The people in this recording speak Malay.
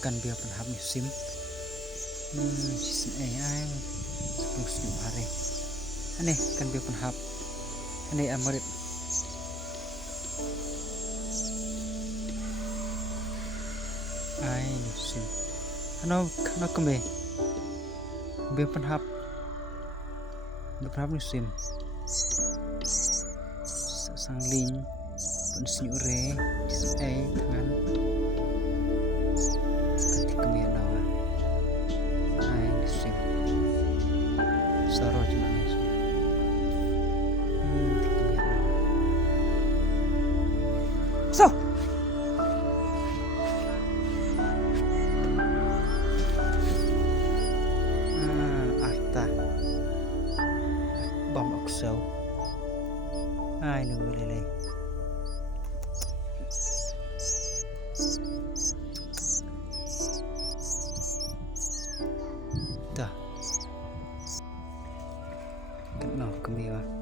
kan biar penhap musim season ai sebelum senyum hari aneh kan biar penhap aneh amarit ai musim ano kembe biar penhap musim sangling pun senyum re season ai tangan ketik kembe nawa ai musim soro cuma nih so arta bom oksau ai nu lele dah no kemiwa